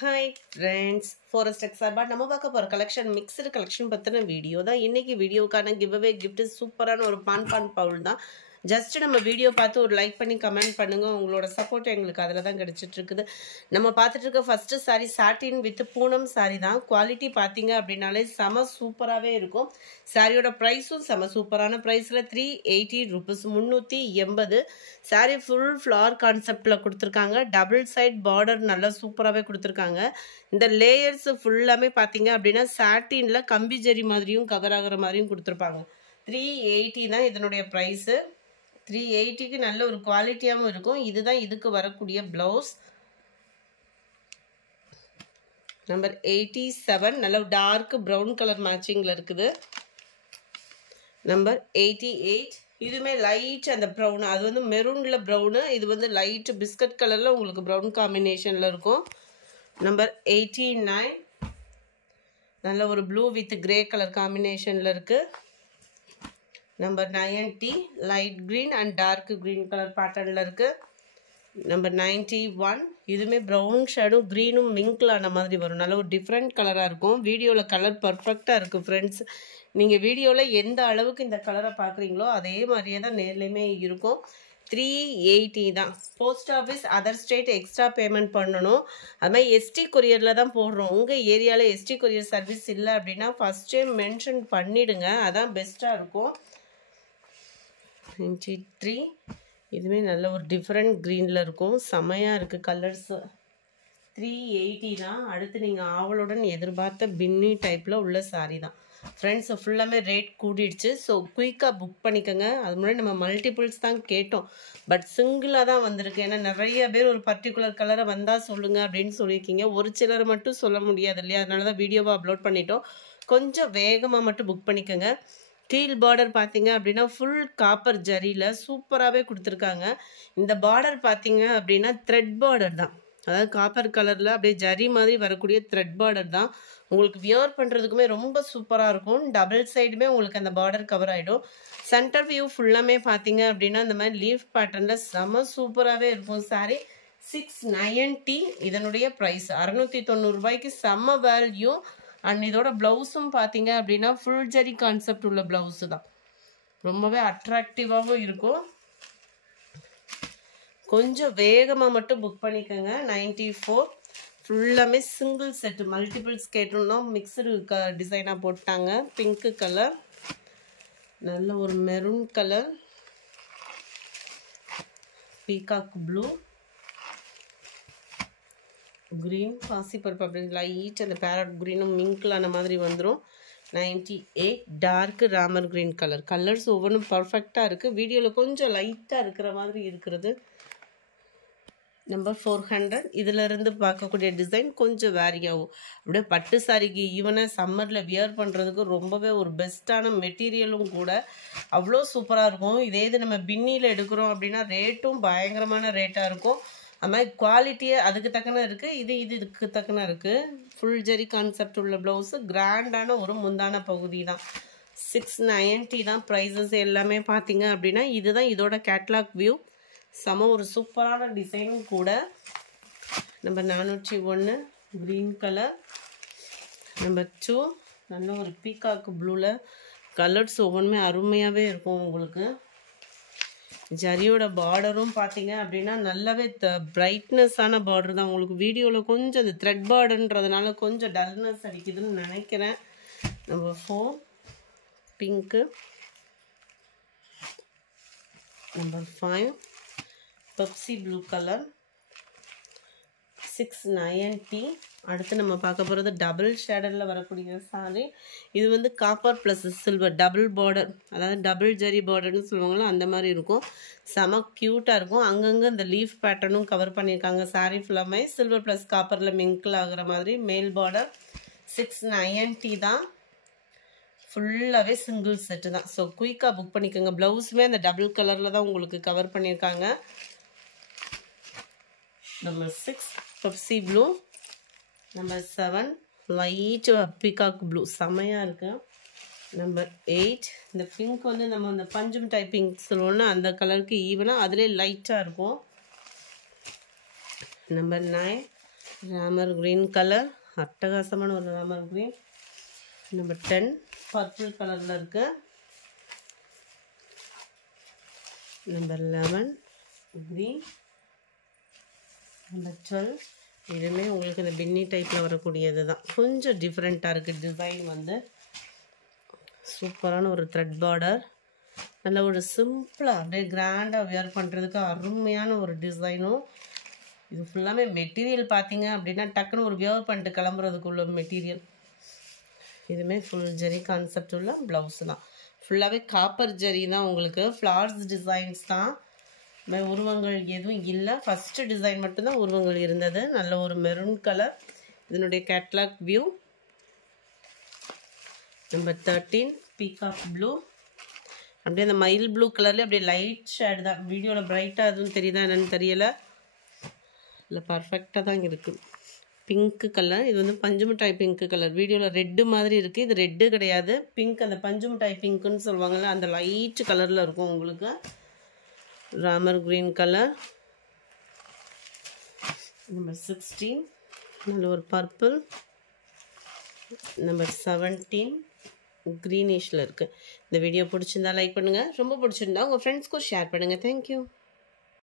Hi friends, Forest XR நம்ம பார்க்க போற கலெக்ஷன் மிக்ஸ்டு கலெக்ஷன் பத்தின வீடியோ தான். இன்னைக்கு வீடியோக்கான கிவ்அவே gift சூப்பரான ஒரு பான் பவுல் தான். ஜஸ்ட் நம்ம வீடியோ பார்த்து ஒரு லைக் பண்ணி கமெண்ட் பண்ணுங்க. உங்களோட சப்போர்ட் எங்களுக்கு அதில் தான் கிடைச்சிட்டு இருக்குது. நம்ம பார்த்துட்டு இருக்க first sorry satin with Poonam sorry தான். குவாலிட்டி பார்த்தீங்க அப்படின்னாலே செம சூப்பராகவே இருக்கும். சாரியோட ப்ரைஸும் செம சூப்பரான ப்ரைஸில் 380 rupees 380. சாரி ஃபுல் ஃப்ளார் கான்செப்டில் கொடுத்துருக்காங்க. டபுள் சைட் பார்டர் நல்லா சூப்பராகவே கொடுத்துருக்காங்க. இந்த லேயர்ஸ் ஃபுல்லாமே பார்த்தீங்க அப்படின்னா சாட்டினில் கம்பி ஜரி மாதிரியும் கவர் ஆகிற மாதிரியும் கொடுத்துருப்பாங்க. 380 தான் இதனுடைய ப்ரைஸு. 380க்கு நல்ல ஒரு குவாலிட்டியாகவும் இருக்கும். இதுதான் இதுக்கு வரக்கூடிய ப்ளவுஸ். நம்பர் 87 நல்ல டார்க் ப்ரௌன் கலர் மேட்சிங்கில் இருக்குது. நம்பர் 88 இதுவுமே லைட் அந்த ப்ரௌன், அது வந்து மெரூனில் ப்ரௌனு, இது வந்து லைட் பிஸ்கட் கலரில் உங்களுக்கு ப்ரௌன் காம்பினேஷனில் இருக்கும். நம்பர் 89 நல்ல ஒரு ப்ளூ வித் கிரே கலர் காம்பினேஷனில் இருக்குது. Number 90 light green and dark green colour பேட்டர்னில் இருக்குது. நம்பர் 91 இதுவுமே ப்ரௌன் ஷேடும் க்ரீனும் மிங்கிள் ஆன மாதிரி வரும். நல்ல ஒரு டிஃப்ரெண்ட் கலராக இருக்கும். வீடியோவில் கலர் பர்ஃபெக்டாக இருக்குது ஃப்ரெண்ட்ஸ். நீங்கள் வீடியோவில் எந்த அளவுக்கு இந்த கலரை பார்க்குறீங்களோ அதே மாதிரியே தான் நேர்லையுமே இருக்கும். 380 தான். Post office other state extra payment பண்ணணும். அது மாதிரி எஸ்டி கொரியரில் தான் போடுறோம். உங்கள் ஏரியாவில் எஸ்டி கொரியர் சர்வீஸ் இல்லை அப்படின்னா ஃபஸ்ட் டைம் மென்ஷன் பண்ணிவிடுங்க, அதான் பெஸ்ட்டாக இருக்கும். 93 இதுவே நல்ல ஒரு டிஃப்ரெண்ட் க்ரீனில் இருக்கும். செமையாக இருக்குது கலர்ஸு. 380 தான். அடுத்து நீங்கள் ஆவலுடன் எதிர்பார்த்த பின்னி டைப்பில் உள்ள சாரீ தான் ஃப்ரெண்ட்ஸ். ஃபுல்லாமே ரேட் கூடிடுச்சு. ஸோ குயிக்காக புக் பண்ணிக்கோங்க. அது முன்னாடி நம்ம மல்டிபிள்ஸ் தான் கேட்டோம், பட் சிங்கிளாக தான் வந்திருக்கு. ஏன்னா நிறைய பேர் ஒரு பர்டிகுலர் கலரை வந்தால் சொல்லுங்கள் அப்படின்னு சொல்லியிருக்கீங்க. ஒரு சிலர் மட்டும் சொல்ல முடியாது இல்லையா, அதனால தான் வீடியோவை அப்லோட் பண்ணிட்டோம். கொஞ்சம் வேகமாக மட்டும் புக் பண்ணிக்கோங்க. டீல் பார்டர் பார்த்தீங்க அப்படின்னா ஃபுல் காப்பர் ஜரியில் சூப்பராகவே கொடுத்துருக்காங்க. இந்த பார்டர் பார்த்தீங்க அப்படின்னா த்ரெட் பார்டர் தான், அதாவது காப்பர் கலரில் அப்படியே ஜரி மாதிரி வரக்கூடிய த்ரெட் பார்டர் தான். உங்களுக்கு வியர் பண்ணுறதுக்குமே ரொம்ப சூப்பராக இருக்கும். டபுள் சைடுமே உங்களுக்கு அந்த பார்டர் கவர் ஆகிடும். சென்டர் வியூ ஃபுல்லாமே பார்த்தீங்க அப்படின்னா இந்த மாதிரி லீஃப் பேட்டர்னில் செம சூப்பராகவே இருக்கும். சாரி 690 இதனுடைய ப்ரைஸ். 690 ரூபாய்க்கு செம்ம வேல்யூ. அண்ட் இதோட ப்ளவுஸும் பார்த்தீங்க அப்படின்னா ஃபுல் ஜரி கான்செப்ட் உள்ள ப்ளவுஸு தான். ரொம்பவே அட்ராக்டிவாகவும் இருக்கும். கொஞ்சம் வேகமாக மட்டும் புக் பண்ணிக்கோங்க. 94 ஃபுல்லாமே சிங்கிள் செட்டு, மல்டிபிள்ஸ் கேட்டிருந்தோம். மிக்சடு டிசைனாக போட்டாங்க. பிங்க்கு கலர், நல்ல ஒரு maroon colour, peacock blue, green, பாசிப்பருப்பு அப்படின்னு லைட் அந்த பேரட் க்ரீனும் மிங்கிளான மாதிரி வந்துடும். 98 டார்க் ராமர் க்ரீன் கலர். கலர்ஸ் ஒவ்வொன்றும் பர்ஃபெக்டாக இருக்குது. வீடியோவில் கொஞ்சம் லைட்டாக இருக்கிற மாதிரி இருக்கிறது. நம்பர் 400 இதிலிருந்து பார்க்கக்கூடிய டிசைன் கொஞ்சம் வேரி ஆகும். அப்படியே பட்டு சாரிக்கு ஈவனாக சம்மரில் வியர் பண்ணுறதுக்கு ரொம்பவே ஒரு பெஸ்ட்டான மெட்டீரியலும் கூட. அவ்வளோ சூப்பராக இருக்கும். இதே இது நம்ம பின்னியில் எடுக்கிறோம் அப்படின்னா ரேட்டும் பயங்கரமான ரேட்டாக இருக்கும். அது மாதிரி குவாலிட்டியே அதுக்கு தக்கன இருக்குது. இதுக்கு தக்கன இருக்குது. ஃபுல் ஜெரி கான்செப்ட் உள்ள ப்ளவுஸு, கிராண்டான ஒரு முந்தான பகுதி தான். 690 தான் ப்ரைஸஸ் எல்லாமே பார்த்தீங்க அப்படின்னா. இதுதான் இதோட கேட்லாக் வியூ. செம ஒரு சூப்பரான டிசைனும் கூட. Number 401 green colour. நம்பர் 2 நல்ல ஒரு பீகாக் ப்ளூவில். கலர்ஸ் ஒவ்வொன்றுமே அருமையாகவே இருக்கும். உங்களுக்கு ஜரியோட பார்டரும் பார்த்தீங்க அப்படின்னா நல்லாவே பிரைட்னஸான பார்டர் தான். உங்களுக்கு வீடியோவில் கொஞ்சம் அது த்ரெட் பார்டர்ன்றதுனால கொஞ்சம் டல்னஸ் அடிக்குதுன்னு நினைக்கிறேன். Number 4 pink. Number 5 Pepsi blue colour. 690. அடுத்து நம்ம பார்க்க போகிறது டபுள் ஷேடரில் வரக்கூடிய சாரி. இது வந்து copper plus silver double border, அதாவது டபுள் ஜரி பார்டர்னு சொல்லுவாங்களோ அந்த மாதிரி இருக்கும். செம க்யூட்டாக இருக்கும். அங்கங்கே இந்த லீஃப் பேட்டர்னும் கவர் பண்ணியிருக்காங்க. சாரி ஃபுல்லாமே சில்வர் ப்ளஸ் காப்பரில் மிங்கிள் ஆகிற மாதிரி மேல் பார்டர். 690 தான். ஃபுல்லாகவே சிங்கிள் செட்டு தான். ஸோ குயிக்காக புக் பண்ணிக்கோங்க. ப்ளவுஸுமே அந்த டபுள் கலரில் தான் உங்களுக்கு கவர் பண்ணியிருக்காங்க. Number 6 Pepsi blue. Number 7 light peacock blue, செமையாக இருக்குது. நம்பர் 8 இந்த பிங்க் வந்து நம்ம அந்த பஞ்சும் டைப்பிங் சொல்லுவோம்னா அந்த கலருக்கு ஈவனாக அதிலே லைட்டாக இருக்கும். நம்பர் 9 ராமர் க்ரீன் கலர், அட்டகாசமான ஒரு ராமர் க்ரீன். நம்பர் 10 பர்பிள் கலரில் இருக்குது. Number 11 green. நம்பர் 12 இதுவுமே உங்களுக்கு இந்த பின்னி டைப்பில் வரக்கூடியது தான். கொஞ்சம் டிஃப்ரெண்ட்டாக இருக்குது டிசைன் வந்து. சூப்பரான ஒரு த்ரெட் பார்டர். நல்ல ஒரு சிம்பிளாக அப்படியே கிராண்டாக வியர் பண்ணுறதுக்கு அருமையான ஒரு டிசைனும். இது ஃபுல்லாமே மெட்டீரியல் பார்த்தீங்க அப்படின்னா டக்குன்னு ஒரு வியர் பண்ணிட்டு கிளம்புறதுக்குள்ள மெட்டீரியல். இதுவுமே ஃபுல் ஜெரி கான்செப்ட் உள்ள ப்ளவுஸு தான். ஃபுல்லாகவே காப்பர் ஜெரி தான். உங்களுக்கு ஃப்ளார்ஸ் டிசைன்ஸ் தான், உருவங்கள் எதுவும் இல்லை. ஃபஸ்ட்டு டிசைன் மட்டும்தான் உருவங்கள் இருந்தது. நல்ல ஒரு மெரூன் கலர். இதனுடைய catalogue view. Number 13 peacock blue. அப்படியே அந்த மயில் ப்ளூ கலர்லேயே அப்படியே லைட் ஷேட் தான். வீடியோவில் பிரைட்டாக எதுவும் தெரியுதா என்னன்னு தெரியலை, இல்லை பர்ஃபெக்டாக தான் இருக்குது. Pink colour. இது வந்து பஞ்சு மிட்டாய் பிங்க்கு கலர். வீடியோவில் ரெட்டு மாதிரி இருக்குது, இது ரெட்டு கிடையாது, பிங்க். அந்த பஞ்சு மிட்டாய் பிங்க்குன்னு சொல்லுவாங்கள்ல, அந்த லைட் கலரில் இருக்கும் உங்களுக்கு. Ramar green colour. நம்பர் 16 நல்ல ஒரு பர்பிள். நம்பர் 17 க்ரீனிஷில் இருக்குது. இந்த வீடியோ பிடிச்சிருந்தா லைக் பண்ணுங்கள், ரொம்ப பிடிச்சிருந்தா உங்கள் ஃப்ரெண்ட்ஸ்க்கும் ஷேர் பண்ணுங்கள். தேங்க்யூ.